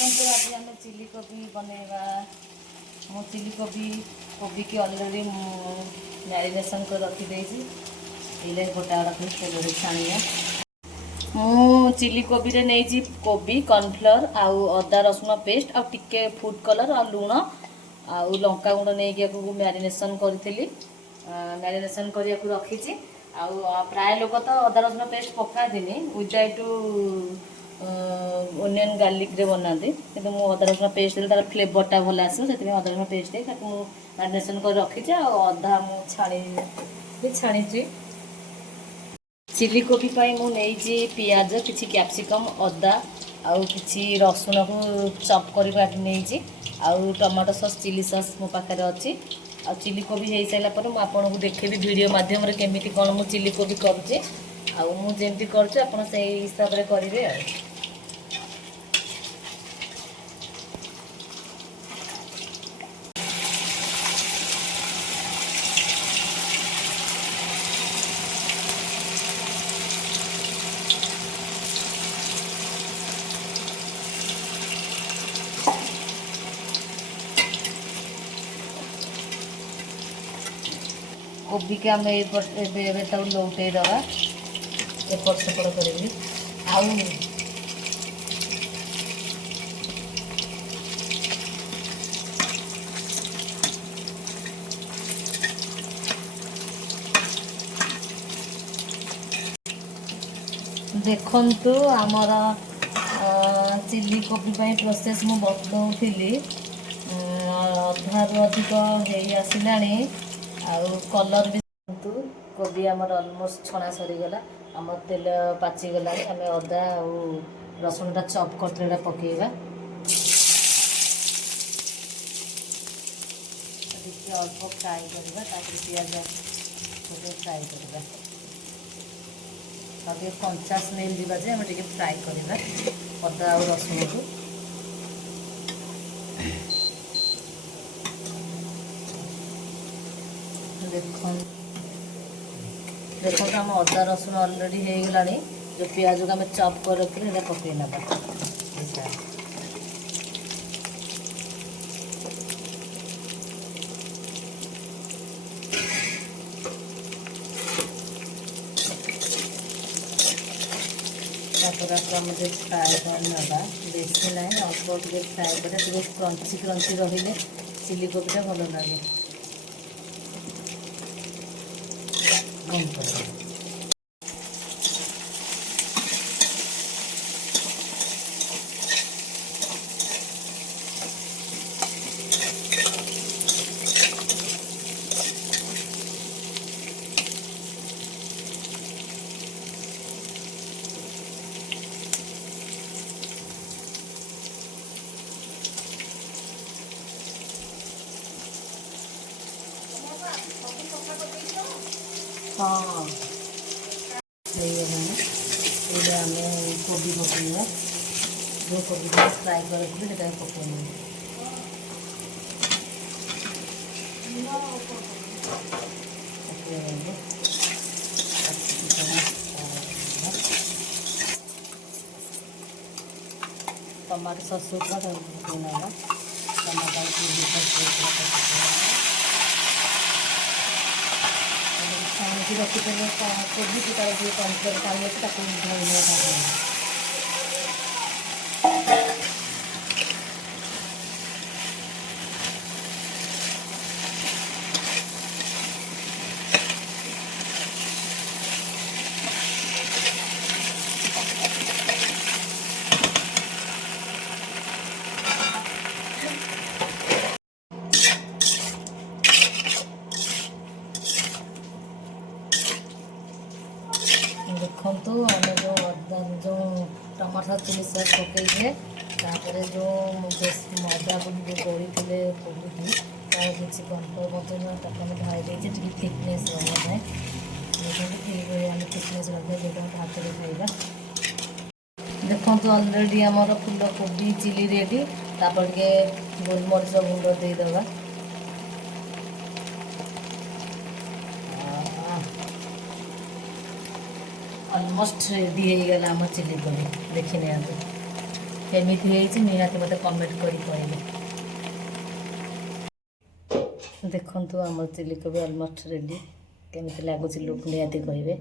देखते आज आम चिली कोबी बनवा मो चिली कोबी की अलरेडी मैरिनेशन कर रखीदे ये गोटा गोटा तेल छाणिया मु चिली कोबी रे नहीं कोबी कॉर्नफ्लोर आउ अदा रसुण पेस्ट आ टिके फूड कलर आ लुण आ लंका गुंड नहीं मैरिनेशन करी मैरिनेशन करने रखी प्राय लोक तो अदा रसुण पेस्ट पकाती विदाउट ओनियन गार्लिक रे बनाती कि अदा रसुण पेस्ट दे तार फ्लेवरटा भल आस अदा रसुण पेस्ट दे मैरिनेशन कर रखी अदा मुझे छाणी चिली कोबी मुझे पियाज किसी कैप्सिकम अदा आउ कि रसुण को चॉप कर आउ टमाटो सॉस चिली सॉस मो पाखे अच्छी आ चिली कोबी हो सारापर मुझे देखेबी वीडियो माध्यम केमी कौन मुझे चिली कोबी करुचे आमती करुचे आप हिसाब से करेंगे। कोबी के आम लौटे दवा एपट सेपट करी देखु आमर चिली कोबी प्रोसेस मु बताऊली अधारू अधिक हो आसला आउ कलर भी कोबी आमर ऑलमोस्ट छणा सरीगला आम तेल पाचिगला आम अदा रसुणटा चॉप करते पकेगा अल्प फ्राए करवा पियाज फ्राए करवा कंचा स्मेल जीवा जे आम फ्राए करवा अदा और रसुण को देखो आम अदा रसुण अलरेडी हो गला जो पियाज को आम चॉप कर रखी पकई ना फ्राए करना बेसी ना अल्प फ्राए कर क्रंची क्रंची रही चिली कोबीटा भल लगे हाँ ये आम कोबी पकड़ा जो कोबी फ्राए कर पकड़ना टमाटो सॉस पकड़ा टमाटो रखी कोबी की तरह कॉर्नफ्लोर डाल देखु आम जो टमाटर चिली सॉस पकईले जो अदा जो गोली थे कोबी तार किसी कॉर्नफ्लोर आम ढाई देते थिकनेस रहा ठीक आम थिकनेस रखा जो हाथ में खाइबा देखो अलरेडी आमर फुल कोबी चिली रेडी तापर के गोलमरीच गुंड देदेबा ऑलमोस्ट रेडी हो गला आम चिली कोबी देखी नि केमिति होइछि निहाती मते कमेंट करी कहले। देखंतु हमर चिली कोबी ऑलमोस्ट रेडी केमिति लागुछि लोक निहाती कहबे।